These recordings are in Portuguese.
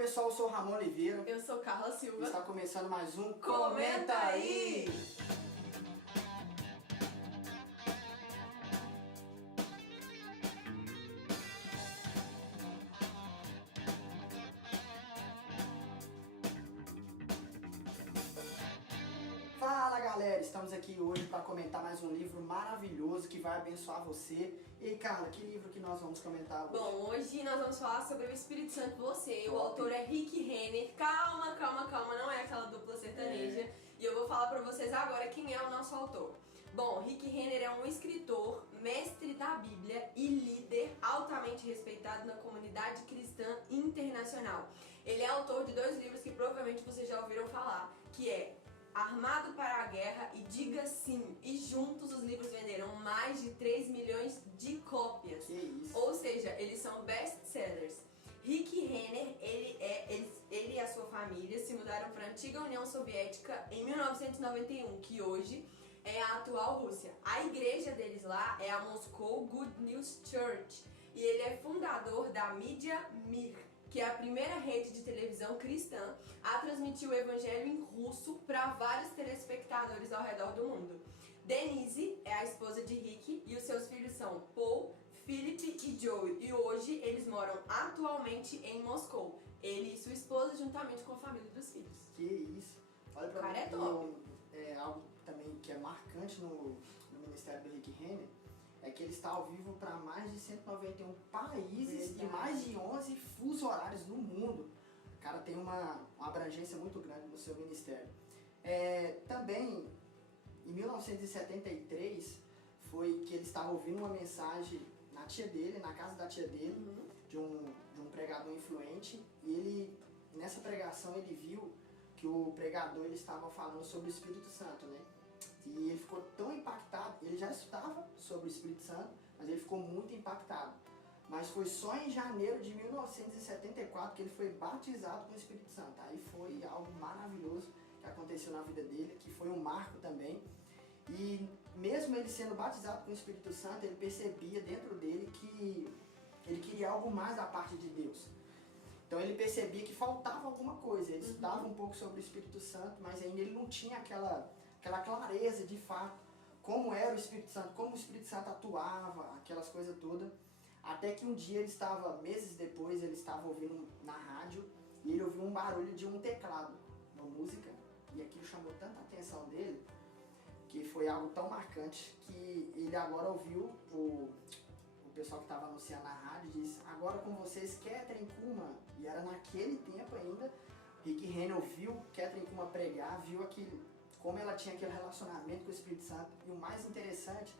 pessoal, eu sou o Ramon Oliveira. Eu sou Carla Silva. Está começando mais um Comenta aí! Fala galera, estamos aqui hoje para comentar mais um livro maravilhoso que vai abençoar você. E aí, Carla, que livro que nós vamos comentar hoje? Bom, hoje nós vamos falar sobre o Espírito Santo em você. O autor é Rick Renner. Calma, não é aquela dupla sertaneja. E eu vou falar para vocês agora quem é o nosso autor. Bom, Rick Renner é um escritor, mestre da Bíblia e líder altamente respeitado na comunidade cristã internacional. Ele é autor de 2 livros que provavelmente vocês já ouviram falar, que é Armado para a Guerra e Diga Sim. E juntos os livros venderam mais de 3 milhões de cópias. Que isso? Ou seja, eles são best-sellers. Rick Renner, ele e a sua família se mudaram para a antiga União Soviética em 1991, que hoje é a atual Rússia. A igreja deles lá é a Moscow Good News Church e ele é fundador da Media Mir, que é a primeira rede de televisão cristã a transmitir o evangelho em russo para vários telespectadores ao redor do mundo. Denise é a esposa de Rick e os seus filhos são Paul, Philip e Joey. E hoje eles moram atualmente em Moscou. Ele e sua esposa juntamente com a família dos filhos. Que isso? Olha pra Cara, mim, é top. Algo também que é marcante no ministério do Rick Renner é que ele está ao vivo para mais de 191 países e mais de 11 fusos horários no mundo. O cara tem uma abrangência muito grande no seu ministério. Também, em 1973, foi que ele estava ouvindo uma mensagem na tia dele, na casa da tia dele, de um pregador influente, e ele, nessa pregação, ele viu que o pregador ele estava falando sobre o Espírito Santo, né? E ele ficou tão impactado, ele já estudava sobre o Espírito Santo, mas ele ficou muito impactado. Mas foi só em janeiro de 1974 que ele foi batizado com o Espírito Santo. Aí foi algo maravilhoso que aconteceu na vida dele, que foi um marco também. E mesmo ele sendo batizado com o Espírito Santo, ele percebia dentro dele que ele queria algo mais da parte de Deus. Então ele percebia que faltava alguma coisa. Ele estudava um pouco sobre o Espírito Santo, mas ainda ele não tinha aquela clareza de fato, como era o Espírito Santo, como o Espírito Santo atuava, aquelas coisas todas. Até que um dia ele estava, meses depois, ele estava ouvindo na rádio e ele ouviu um barulho de um teclado, uma música, e aquilo chamou tanta atenção dele, que foi algo tão marcante que ele agora ouviu o pessoal que estava anunciando na rádio, disse: agora com vocês, Kathryn Kuhlman. E era naquele tempo ainda, Rick Renner ouviu Kathryn Kuhlman pregar, viu aquilo, como ela tinha aquele relacionamento com o Espírito Santo. E o mais interessante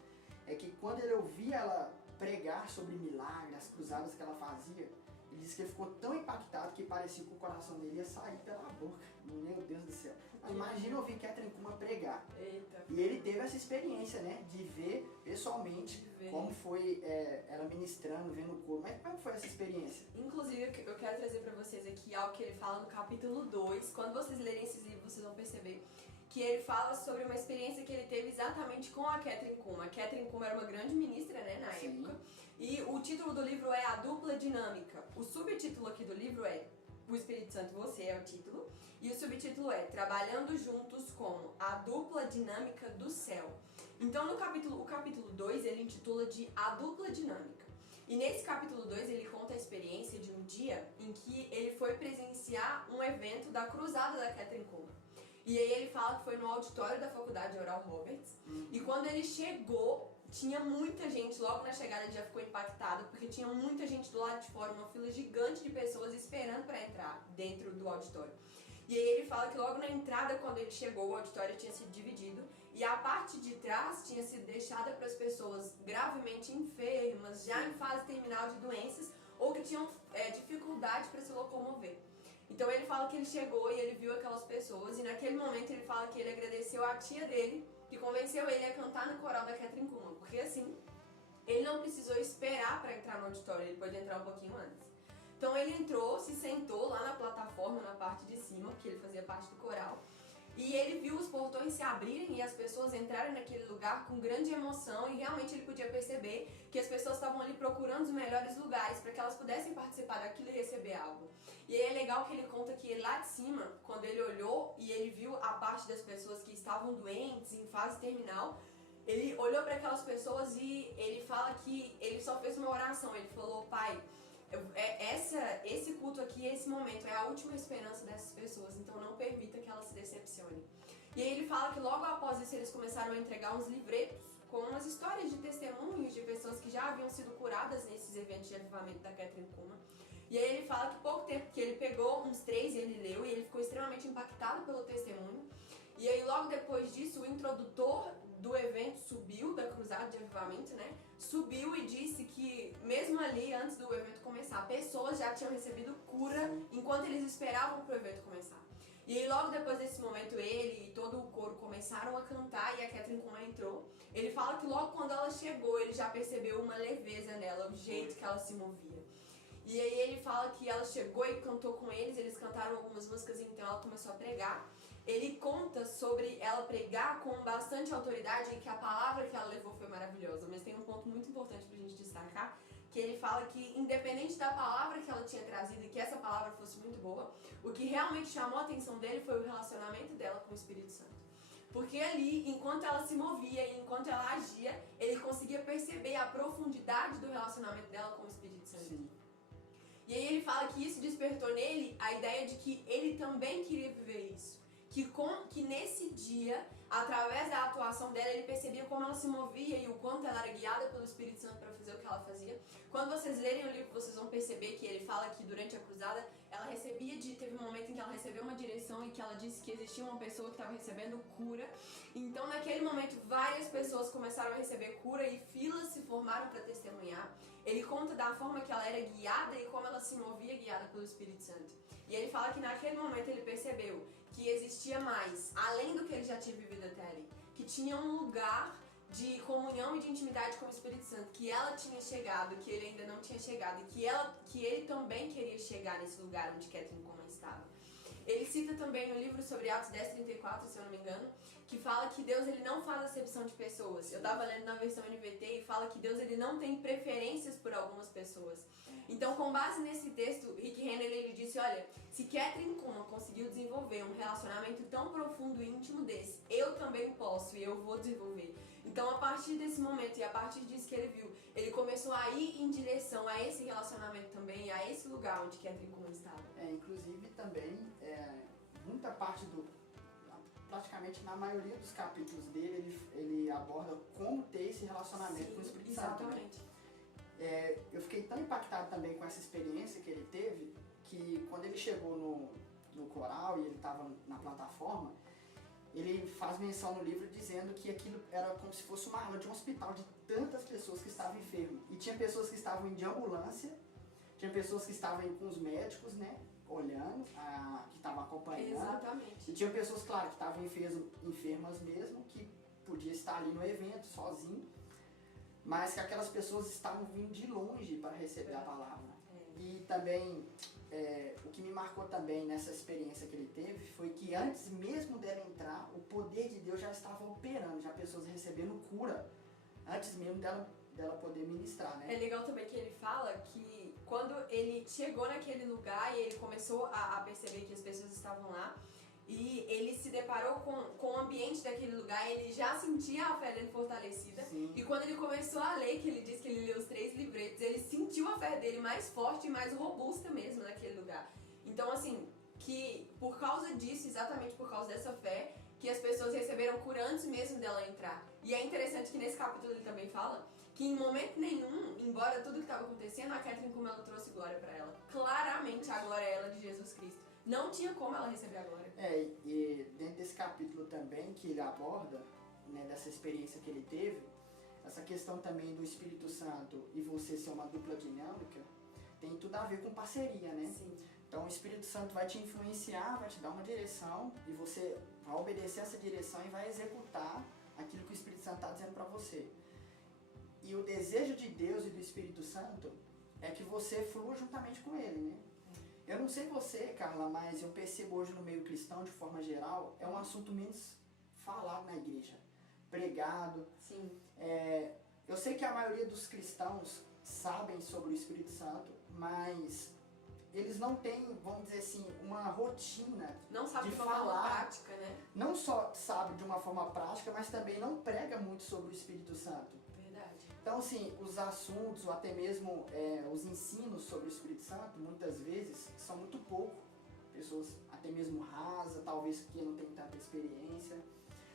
é que quando ele ouvia ela pregar sobre milagres, as cruzadas que ela fazia, ele disse que ele ficou tão impactado que parecia que o coração dele ia sair pela boca. Meu Deus do céu. Imagina ouvir Kathryn Kuhlman pregar. Eita. E ele teve essa experiência, né, de ver pessoalmente como foi ela ministrando, vendo o corpo. Mas como foi essa experiência? Inclusive, eu quero trazer pra vocês aqui algo que ele fala no capítulo 2. Quando vocês lerem esses livros, vocês vão perceber que ele fala sobre uma experiência que ele teve exatamente com a Kathryn Kuhlman. A Kathryn Kuhlman era uma grande ministra, né, na época. E o título do livro é A Dupla Dinâmica. O subtítulo aqui do livro é O Espírito Santo Você, é o título. E o subtítulo é Trabalhando Juntos como a Dupla Dinâmica do Céu. Então, o capítulo 2, ele intitula de A Dupla Dinâmica. E nesse capítulo 2 ele conta a experiência de um dia em que ele foi presenciar um evento da cruzada da Kathryn Kuhlman. E aí ele fala que foi no auditório da faculdade Oral Roberts. E quando ele chegou, tinha muita gente, logo na chegada ele já ficou impactado, porque tinha muita gente do lado de fora, uma fila gigante de pessoas esperando para entrar dentro do auditório. E aí ele fala que logo na entrada, quando ele chegou, o auditório tinha sido dividido e a parte de trás tinha sido deixada para as pessoas gravemente enfermas, já em fase terminal de doenças ou que tinham dificuldade para se locomover. Então ele fala que ele chegou e ele viu aquelas pessoas e naquele momento ele fala que ele agradeceu a tia dele que convenceu ele a cantar no coral da Kathryn Kuhlman, porque assim, ele não precisou esperar para entrar no auditório, ele pôde entrar um pouquinho antes. Então ele entrou, se sentou lá na plataforma, na parte de cima, porque ele fazia parte do coral, e ele viu os portões se abrirem e as pessoas entrarem naquele lugar com grande emoção e realmente ele podia perceber que as pessoas estavam ali procurando os melhores lugares para que elas pudessem participar daquilo e receber algo. E aí é legal que ele conta que lá de cima, quando ele olhou e ele viu a parte das pessoas que estavam doentes, em fase terminal, ele olhou para aquelas pessoas e ele fala que ele só fez uma oração. Ele falou: Pai, esse culto aqui, esse momento, é a última esperança dessas pessoas, então não permita que elas se decepcionem. E aí ele fala que logo após isso eles começaram a entregar uns livretos com umas histórias de testemunhos de pessoas que já haviam sido curadas nesses eventos de avivamento da Kathryn Kuhlman. E aí ele fala que pouco tempo que ele pegou uns 3 e ele leu, e ele ficou extremamente impactado pelo testemunho. E aí logo depois disso, o introdutor do evento subiu, da cruzada de avivamento, né? Subiu e disse que mesmo ali, antes do evento começar, pessoas já tinham recebido cura enquanto eles esperavam pro evento começar. E aí logo depois desse momento, ele e todo o coro começaram a cantar e a Kathryn Kuhlman entrou. Ele fala que logo quando ela chegou, ele já percebeu uma leveza nela, o jeito que ela se movia. E aí ele fala que ela chegou e cantou com eles cantaram algumas músicas, então ela começou a pregar. Ele conta sobre ela pregar com bastante autoridade e que a palavra que ela levou foi maravilhosa. Mas tem um ponto muito importante pra gente destacar, que ele fala que independente da palavra que ela tinha trazido e que essa palavra fosse muito boa, o que realmente chamou a atenção dele foi o relacionamento dela com o Espírito Santo. Porque ali, enquanto ela se movia e enquanto ela agia, ele conseguia perceber a profundidade do relacionamento dela com o Espírito Santo. Sim. E aí ele fala que isso despertou nele a ideia de que ele também queria viver isso. Que nesse dia, através da atuação dela, ele percebia como ela se movia e o quanto ela era guiada pelo Espírito Santo para fazer o que ela fazia. Quando vocês lerem o livro, vocês vão perceber que ele fala que durante a cruzada, teve um momento em que ela recebeu uma direção e que ela disse que existia uma pessoa que estava recebendo cura. Então, naquele momento, várias pessoas começaram a receber cura e filas se formaram para testemunhar. Ele conta da forma que ela era guiada e como ela se movia guiada pelo Espírito Santo. E ele fala que naquele momento ele percebeu que existia mais, além do que ele já tinha vivido até ali, que tinha um lugar de comunhão e de intimidade com o Espírito Santo, que ela tinha chegado, que ele ainda não tinha chegado, e que ele também queria chegar nesse lugar onde Kathryn Kuhlman estava. Ele cita também no livro sobre Atos 10:34, se eu não me engano, que fala que Deus ele não faz acepção de pessoas. Eu estava lendo na versão NVT e fala que Deus ele não tem preferências por algumas pessoas. Então, com base nesse texto, Rick Renner ele disse, olha, se Kathryn Kuhlman conseguiu desenvolver um relacionamento tão profundo e íntimo desse, eu também posso e eu vou desenvolver. Então, a partir desse momento e a partir disso que ele viu, ele começou a ir em direção a esse relacionamento também, a esse lugar onde Kathryn Kuhlman estava. Inclusive também, muita parte praticamente na maioria dos capítulos dele, ele aborda como ter esse relacionamento com o Espírito Santo. Exatamente. Eu fiquei tão impactado também com essa experiência que ele teve, que quando ele chegou no coral e ele estava na plataforma, ele faz menção no livro dizendo que aquilo era como se fosse uma ala de um hospital de tantas pessoas que estavam enfermas. E tinha pessoas que estavam de ambulância, tinha pessoas que estavam com os médicos, né, olhando, que estavam acompanhando. Exatamente. E tinha pessoas, claro, que estavam enfermas mesmo, que podia estar ali no evento, sozinho, mas que aquelas pessoas estavam vindo de longe para receber a palavra. E também, o que me marcou também nessa experiência que ele teve foi que antes mesmo dela entrar, o poder de Deus já estava operando, já pessoas recebendo cura, antes mesmo dela poder ministrar, né? É legal também que ele fala que quando ele chegou naquele lugar e ele começou a perceber que as pessoas estavam lá, e ele se deparou com o ambiente daquele lugar, ele já sentia a fé dele fortalecida. Sim. E quando ele começou a ler, que ele disse que ele leu os 3 livretos, ele sentiu a fé dele mais forte e mais robusta mesmo naquele lugar. Então, assim, que por causa disso, exatamente por causa dessa fé, que as pessoas receberam cura antes mesmo dela entrar. E é interessante que nesse capítulo ele também fala que em momento nenhum, embora tudo que estava acontecendo, a Kathryn Kuhlman ela trouxe glória para ela. Claramente a glória é ela de Jesus Cristo. Não tinha como ela receber a glória. E dentro desse capítulo também que ele aborda, né, dessa experiência que ele teve, essa questão também do Espírito Santo e você ser uma dupla dinâmica, tem tudo a ver com parceria, né? Sim. Então o Espírito Santo vai te influenciar, vai te dar uma direção e você vai obedecer essa direção e vai executar aquilo que o Espírito Santo está dizendo para você. E o desejo de Deus e do Espírito Santo é que você flua juntamente com ele, né? Eu não sei você, Carla, mas eu percebo hoje no meio cristão, de forma geral, é um assunto menos falado na igreja, pregado. Sim. Eu sei que a maioria dos cristãos sabem sobre o Espírito Santo, mas eles não têm, vamos dizer assim, uma rotina Não sabe de de uma forma falar, prática, né? não só sabe de uma forma prática, mas também não prega muito sobre o Espírito Santo. Verdade. Então, assim, os assuntos, ou até mesmo os ensinos sobre o Espírito Santo, muitas vezes, são muito pouco. Pessoas até mesmo rasas, talvez que não tem tanta experiência.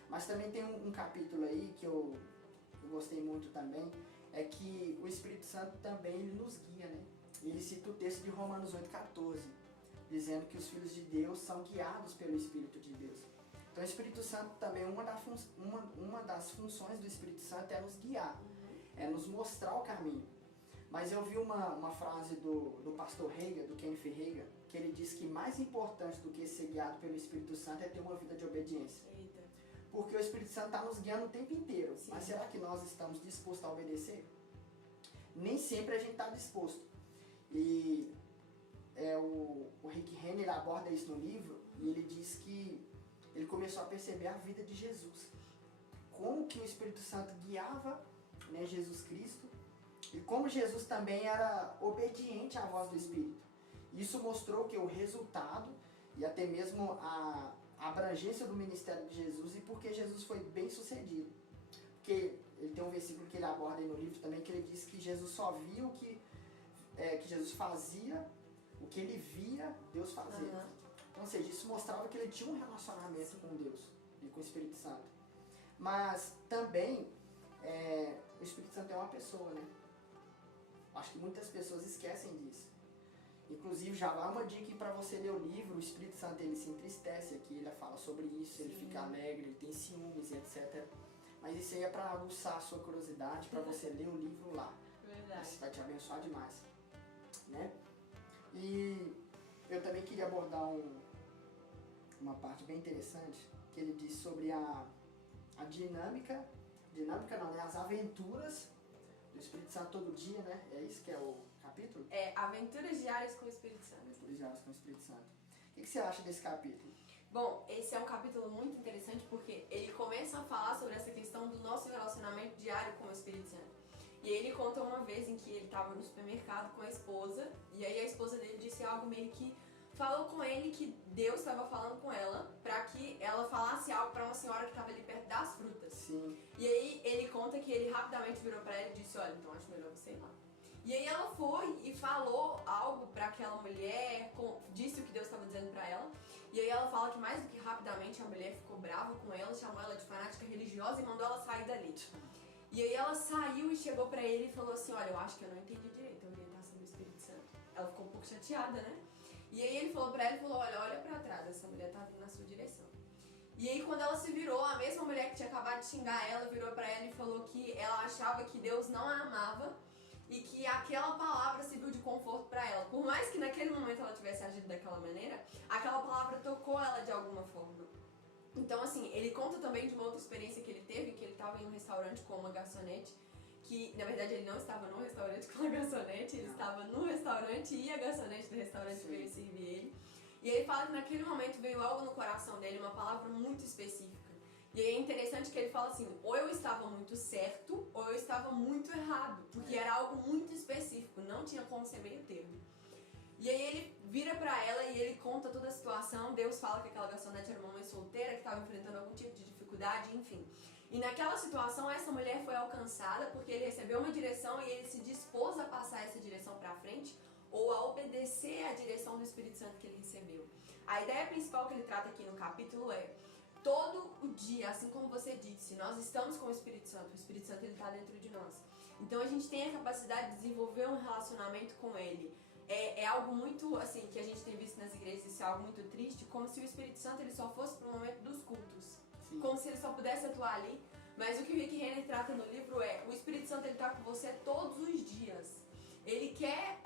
Mas também tem um capítulo aí que eu gostei muito também, é que o Espírito Santo também ele nos guia, né? Ele cita o texto de Romanos 8,14, dizendo que os filhos de Deus são guiados pelo Espírito de Deus. Então o Espírito Santo também, uma das funções do Espírito Santo é nos guiar, é nos mostrar o caminho. Mas eu vi uma frase do pastor Reagan, do Kenneth Reagan, que ele diz que mais importante do que ser guiado pelo Espírito Santo é ter uma vida de obediência. Eita. Porque o Espírito Santo está nos guiando o tempo inteiro. Sim. Mas será que nós estamos dispostos a obedecer? Nem sempre a gente está disposto. E o Rick Renner aborda isso no livro e ele diz que ele começou a perceber a vida de Jesus. Como que o Espírito Santo guiava, né, Jesus Cristo e como Jesus também era obediente à voz do Espírito. Isso mostrou que o resultado e até mesmo a abrangência do ministério de Jesus e porque Jesus foi bem sucedido. Porque ele tem um versículo que ele aborda aí no livro também, que ele diz que Jesus só via o que Jesus fazia, o que ele via Deus fazer. Então, ou seja, isso mostrava que ele tinha um relacionamento com Deus e com o Espírito Santo. Mas também o Espírito Santo é uma pessoa, né? Acho que muitas pessoas esquecem disso. Inclusive, já vai uma dica para você ler o livro. O Espírito Santo ele se entristece aqui, ele fala sobre isso, ele fica alegre, ele tem ciúmes, etc. Mas isso aí é para aguçar a sua curiosidade, para você ler o livro lá. Verdade. Isso vai te abençoar demais, né? E eu também queria abordar uma parte bem interessante, que ele diz sobre a dinâmica não, né? As aventuras do Espírito Santo todo dia, né? É isso que é o capítulo? Aventuras diárias com o Espírito Santo. Aventuras diárias com o Espírito Santo. O que você acha desse capítulo? Bom, esse é um capítulo muito interessante porque ele começa a falar sobre essa questão do nosso relacionamento diário com o Espírito Santo. E ele conta uma vez em que ele estava no supermercado com a esposa, e aí a esposa dele disse algo meio que falou com ele que Deus estava falando com ela para que ela falasse algo para uma senhora que estava ali perto das frutas. Sim. E aí ele conta que ele rapidamente virou para ela e disse, olha, então acho melhor você ir lá. E aí ela foi e falou algo para aquela mulher, disse o que Deus estava dizendo para ela. E aí ela fala que mais do que rapidamente a mulher ficou brava com ela, chamou ela de fanática religiosa e mandou ela sair dali. E aí ela saiu e chegou pra ele e falou assim, olha, eu acho que eu não entendi direito a orientação do Espírito Santo. Ela ficou um pouco chateada, né? E aí ele falou pra ela, olha pra trás, essa mulher tá vindo na sua direção. E aí quando ela se virou, a mesma mulher que tinha acabado de xingar ela, virou pra ela e falou que ela achava que Deus não a amava e que aquela palavra serviu de conforto pra ela. Por mais que naquele momento ela tivesse agido daquela maneira, aquela palavra tocou ela de alguma forma. Então, assim, ele conta também de uma outra experiência que ele teve, que ele estava em um restaurante com uma garçonete, que, na verdade, ele não estava no restaurante com a garçonete, ele estava no restaurante e a garçonete do restaurante veio servir ele. E ele fala que naquele momento veio algo no coração dele, uma palavra muito específica. E aí é interessante que ele fala assim, ou eu estava muito certo, ou eu estava muito errado, porque era algo muito específico, não tinha como ser meio termo. E aí ele vira pra ela e ele conta toda a situação, Deus fala que aquela garçonete era uma mãe solteira, que estava enfrentando algum tipo de dificuldade, enfim. E naquela situação, essa mulher foi alcançada porque ele recebeu uma direção e ele se dispôs a passar essa direção pra frente ou a obedecer à direção do Espírito Santo que ele recebeu. A ideia principal que ele trata aqui no capítulo é, todo o dia, assim como você disse, nós estamos com o Espírito Santo ele está dentro de nós. Então a gente tem a capacidade de desenvolver um relacionamento com ele. É algo muito, assim, que a gente tem visto nas igrejas, isso é algo muito triste, como se o Espírito Santo ele só fosse para o momento dos cultos. Sim. Como se ele só pudesse atuar ali. Mas o que o Rick Renner trata no livro o Espírito Santo ele está com você todos os dias. Ele quer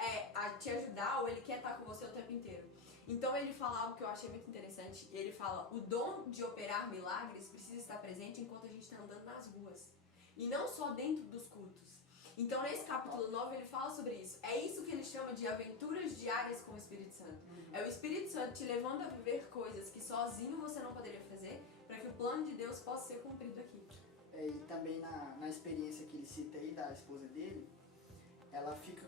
te ajudar ou ele quer estar com você o tempo inteiro. Então ele fala algo que eu achei muito interessante. Ele fala, o dom de operar milagres precisa estar presente enquanto a gente está andando nas ruas. E não só dentro dos cultos. Então, nesse capítulo 9, ele fala sobre isso. É isso que ele chama de aventuras diárias com o Espírito Santo. É o Espírito Santo te levando a viver coisas que sozinho você não poderia fazer, para que o plano de Deus possa ser cumprido aqui. E também na experiência que ele cita aí da esposa dele, ela fica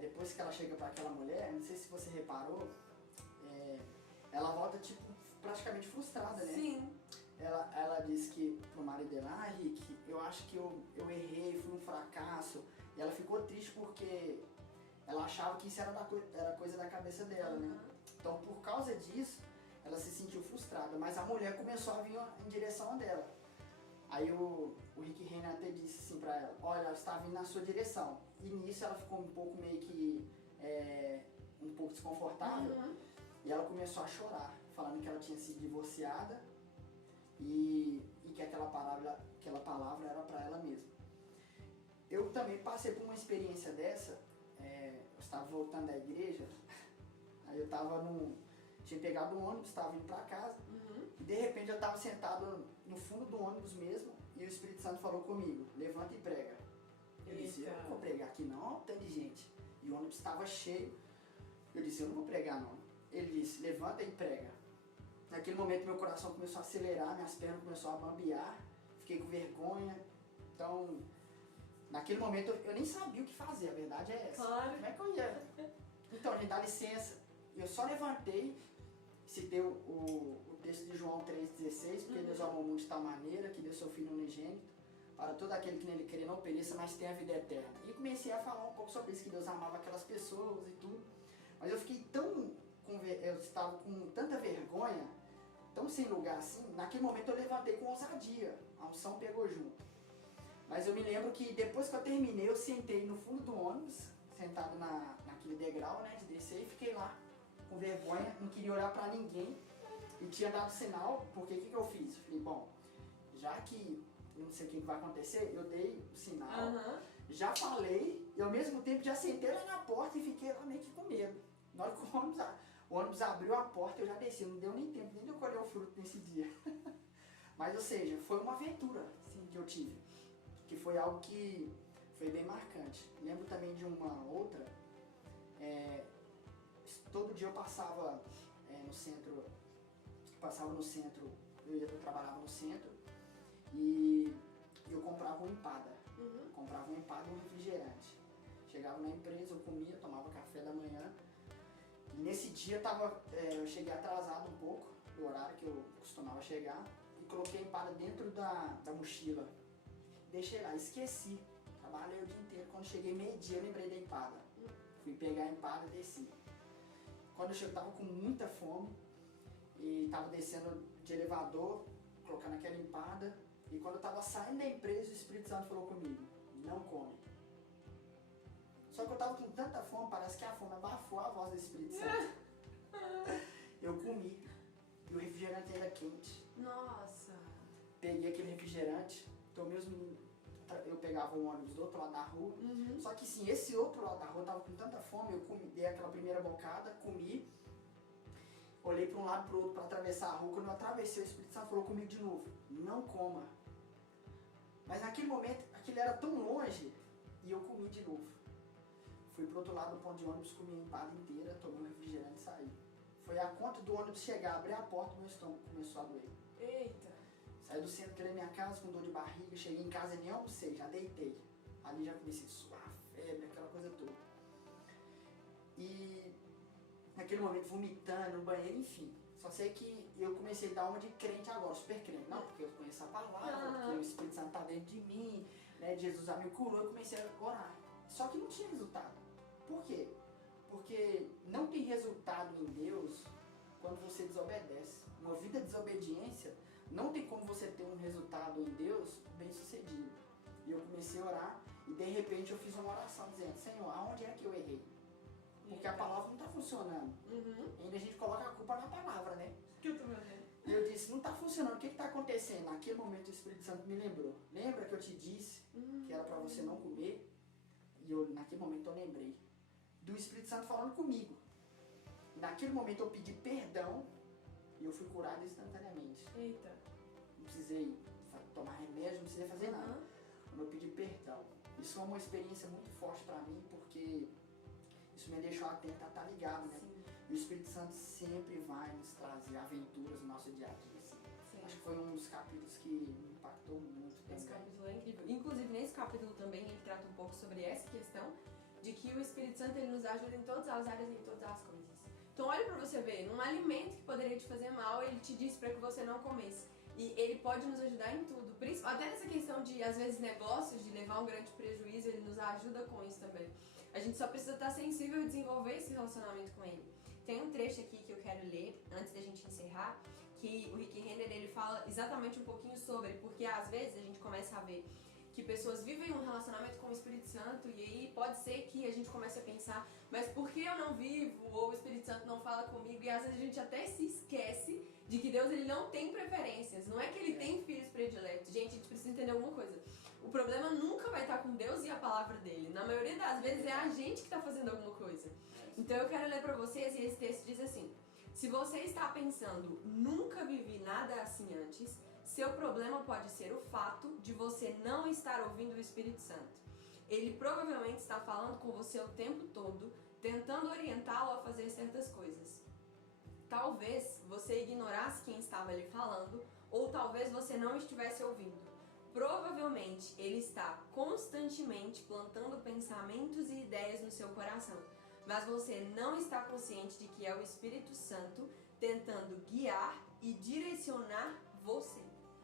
depois que ela chega para aquela mulher, não sei se você reparou, ela volta tipo praticamente frustrada, né? Sim. Ela diz que pro marido dela, Rick, eu acho que eu errei, fui um fracasso. E ela ficou triste porque ela achava que isso era coisa da cabeça dela, né? Então, por causa disso, ela se sentiu frustrada. Mas a mulher começou a vir em direção dela. Aí o Rick Renner até disse assim pra ela, olha, ela está vindo na sua direção. E nisso ela ficou um pouco meio que um pouco desconfortável. E ela começou a chorar, falando que ela tinha sido divorciada e que aquela palavra era para ela mesma. Eu também passei por uma experiência dessa. Eu estava voltando da igreja, aí eu tinha pegado um ônibus, estava indo para casa, e de repente eu estava sentado no fundo do ônibus mesmo, e o Espírito Santo falou comigo, levanta e prega. Eu disse, eu não vou pregar aqui não, tanto de gente. E o ônibus estava cheio, eu disse, eu não vou pregar não. Ele disse, levanta e prega. Naquele momento meu coração começou a acelerar, minhas pernas começaram a bambear, fiquei com vergonha. Então, naquele momento eu nem sabia o que fazer, a verdade é essa. Claro. Como é que eu ia? Então, gente, dá licença. Eu só levantei, citei o texto de João 3,16, porque Deus amou o mundo de tal maneira que deu seu Filho unigênito, para todo aquele que nele crê não pereça, mas tenha a vida eterna. E comecei a falar um pouco sobre isso, que Deus amava aquelas pessoas e tudo. Mas eu fiquei eu estava com tanta vergonha, tão sem lugar assim, naquele momento eu levantei com ousadia, a unção pegou junto. Mas eu me lembro que depois que eu terminei, eu sentei no fundo do ônibus, sentado naquele degrau, né, de descer, e fiquei lá, com vergonha, não queria olhar pra ninguém, e tinha dado sinal, porque o que eu fiz? Eu falei, bom, já que eu não sei o que vai acontecer, eu dei o sinal, já falei, e ao mesmo tempo já sentei lá na porta e fiquei lá meio que com medo. Na hora que o ônibus abriu a porta, eu já desci, não deu nem tempo nem de eu colher o fruto nesse dia. Mas, ou seja, foi uma aventura assim, que eu tive, que foi algo que foi bem marcante. Lembro também de uma outra, todo dia eu passava no centro, eu trabalhava no centro e eu comprava uma empada, e um refrigerante. Chegava na empresa, eu comia, tomava café da manhã. E nesse dia eu cheguei atrasado um pouco do horário que eu costumava chegar e coloquei a empada dentro da mochila. Deixei lá, esqueci. Trabalhei o dia inteiro. Quando cheguei meio-dia, eu lembrei da empada. Fui pegar a empada e desci. Quando eu cheguei, eu tava com muita fome e tava descendo de elevador, colocando aquela empada. E quando eu tava saindo da empresa, o Espírito Santo falou comigo, não come. Só que eu tava com tanta fome, parece que a fome abafou a voz do Espírito Santo. Eu comi. E o refrigerante era quente. Nossa! Peguei aquele refrigerante, tomei eu pegava um ônibus do outro lado da rua. Só que sim, esse outro lado da rua eu tava com tanta fome, eu dei aquela primeira bocada, comi, olhei para um lado e pro outro para atravessar a rua. Quando eu atravessei, o Espírito Santo falou comigo de novo, não coma. Mas naquele momento, aquilo era tão longe e eu comi de novo. Fui pro outro lado do ponto de ônibus, comi a empada inteira, tomei um refrigerante e saí. Foi a conta do ônibus chegar, abrir a porta, meu estômago começou a doer. Eita! Saí do centro aqui da minha casa com dor de barriga, cheguei em casa e nem almocei, já deitei. Ali já comecei a suar, febre, aquela coisa toda. E naquele momento vomitando no banheiro, enfim. Só sei que eu comecei a dar uma de crente agora, super crente. Não, porque eu conheço a palavra, porque o Espírito Santo está dentro de mim, né? Jesus já me curou, eu comecei a orar. Só que não tinha resultado. Por quê? Porque não tem resultado em Deus quando você desobedece. Uma vida de desobediência, não tem como você ter um resultado em Deus bem sucedido. E eu comecei a orar e de repente eu fiz uma oração dizendo, Senhor, aonde é que eu errei? Porque a palavra não está funcionando. Ainda a gente coloca a culpa na palavra, né? Que eu tô vendo. E eu disse, não está funcionando, o que está acontecendo? Naquele momento o Espírito Santo me lembrou. Lembra que eu te disse que era para você não comer? E naquele momento eu lembrei do Espírito Santo falando comigo. E naquele momento eu pedi perdão e eu fui curado instantaneamente. Eita. Não precisei tomar remédio, não precisei fazer nada. Eu pedi perdão. Isso foi uma experiência muito forte para mim, porque isso me deixou atento a estar ligado, né? Sim. E o Espírito Santo sempre vai nos trazer aventuras no nosso dia a dia. Assim. Acho que foi um dos capítulos que me impactou muito. Esse capítulo é incrível. Inclusive, nesse capítulo também, ele trata um pouco sobre essa questão de que o Espírito Santo ele nos ajuda em todas as áreas e em todas as coisas. Então olha pra você ver, num alimento que poderia te fazer mal, ele te disse para que você não comesse. E ele pode nos ajudar em tudo. Até nessa questão de, às vezes, negócios, de levar um grande prejuízo, ele nos ajuda com isso também. A gente só precisa estar sensível e desenvolver esse relacionamento com ele. Tem um trecho aqui que eu quero ler, antes da gente encerrar, que o Rick Renner, ele fala exatamente um pouquinho sobre, porque às vezes a gente começa a ver que pessoas vivem um relacionamento com o Espírito Santo e aí pode ser que a gente comece a pensar, mas por que eu não vivo? Ou o Espírito Santo não fala comigo? E às vezes a gente até se esquece de que Deus ele não tem preferências. Não é que ele tem filhos prediletos. Gente, a gente precisa entender alguma coisa. O problema nunca vai estar com Deus e a palavra dele. Na maioria das vezes é a gente que está fazendo alguma coisa. Então eu quero ler para vocês e esse texto diz assim: se você está pensando, nunca vivi nada assim antes, seu problema pode ser o fato de você não estar ouvindo o Espírito Santo. Ele provavelmente está falando com você o tempo todo, tentando orientá-lo a fazer certas coisas. Talvez você ignorasse quem estava lhe falando, ou talvez você não estivesse ouvindo. Provavelmente ele está constantemente plantando pensamentos e ideias no seu coração, mas você não está consciente de que é o Espírito Santo tentando guiar e direcionar você.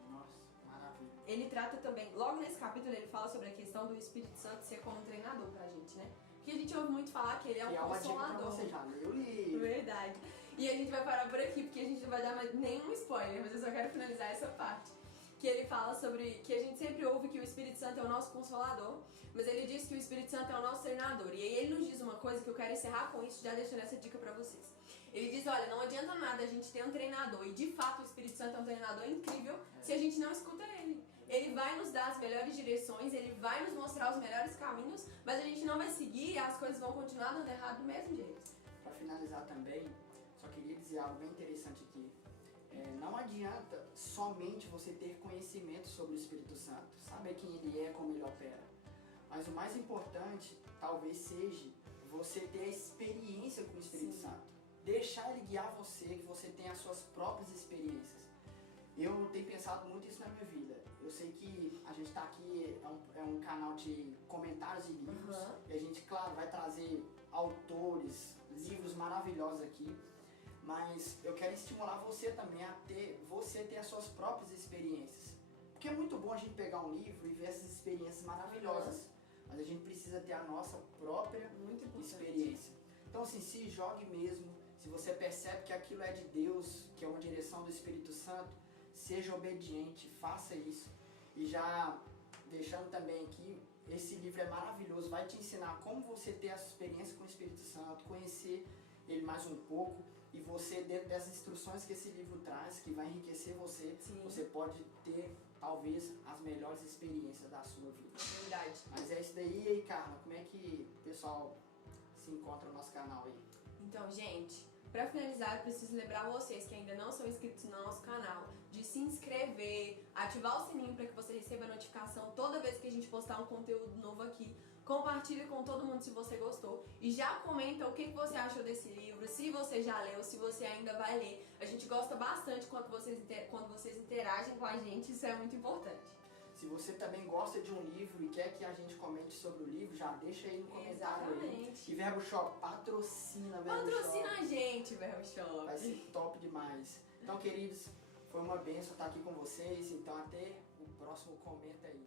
Nossa, maravilha. Ele trata também, logo nesse capítulo ele fala sobre a questão do Espírito Santo ser como um treinador pra gente, né? Porque a gente ouve muito falar que ele é um consolador. Você já leu o livro. Verdade. E a gente vai parar por aqui, porque a gente não vai dar mais nenhum spoiler, mas eu só quero finalizar essa parte. Que ele fala sobre que a gente sempre ouve que o Espírito Santo é o nosso consolador, mas ele diz que o Espírito Santo é o nosso treinador. E aí ele nos diz uma coisa que eu quero encerrar com isso, já deixando essa dica pra vocês. Ele diz, olha, não adianta nada a gente ter um treinador, e de fato o Espírito Santo é um treinador incrível, se a gente não escuta ele. Ele vai nos dar as melhores direções, ele vai nos mostrar os melhores caminhos, mas a gente não vai seguir e as coisas vão continuar dando errado do mesmo jeito. Para finalizar também, só queria dizer algo bem interessante aqui. Não adianta somente você ter conhecimento sobre o Espírito Santo, saber quem ele é, como ele opera. Mas o mais importante, talvez seja você ter a experiência com o Espírito Santo. Deixar ele guiar você, que você tenha as suas próprias experiências. Eu tenho pensado muito isso na minha vida. Eu sei que a gente está aqui, é um canal de comentários e livros. E a gente, claro, vai trazer autores, livros maravilhosos aqui. Mas eu quero estimular você também a ter as suas próprias experiências. Porque é muito bom a gente pegar um livro e ver essas experiências maravilhosas. Mas a gente precisa ter a nossa própria experiência. Então assim, se jogue mesmo. Se você percebe que aquilo é de Deus, que é uma direção do Espírito Santo, seja obediente, faça isso. E já deixando também aqui, esse livro é maravilhoso, vai te ensinar como você ter essa experiência com o Espírito Santo, conhecer ele mais um pouco. E você, dentro dessas instruções que esse livro traz, que vai enriquecer você, você pode ter, talvez, as melhores experiências da sua vida. Verdade. Mas é isso daí. E aí, Carla, como é que o pessoal se encontra no nosso canal aí? Então, gente, pra finalizar, eu preciso lembrar vocês que ainda não são inscritos no nosso canal, de se inscrever, ativar o sininho para que você receba a notificação toda vez que a gente postar um conteúdo novo aqui. Compartilhe com todo mundo se você gostou e já comenta o que você achou desse livro, se você já leu, se você ainda vai ler. A gente gosta bastante quando vocês interagem com a gente, isso é muito importante. Se você também gosta de um livro e quer que a gente comente sobre o livro, já deixa aí no comentário. Exatamente. Aí. E Verbo Shop, patrocina Verbo Shop. Patrocina a gente, Verbo Shop. Vai ser top demais. Então, queridos, foi uma bênção estar aqui com vocês. Então, até o próximo Comenta Aí.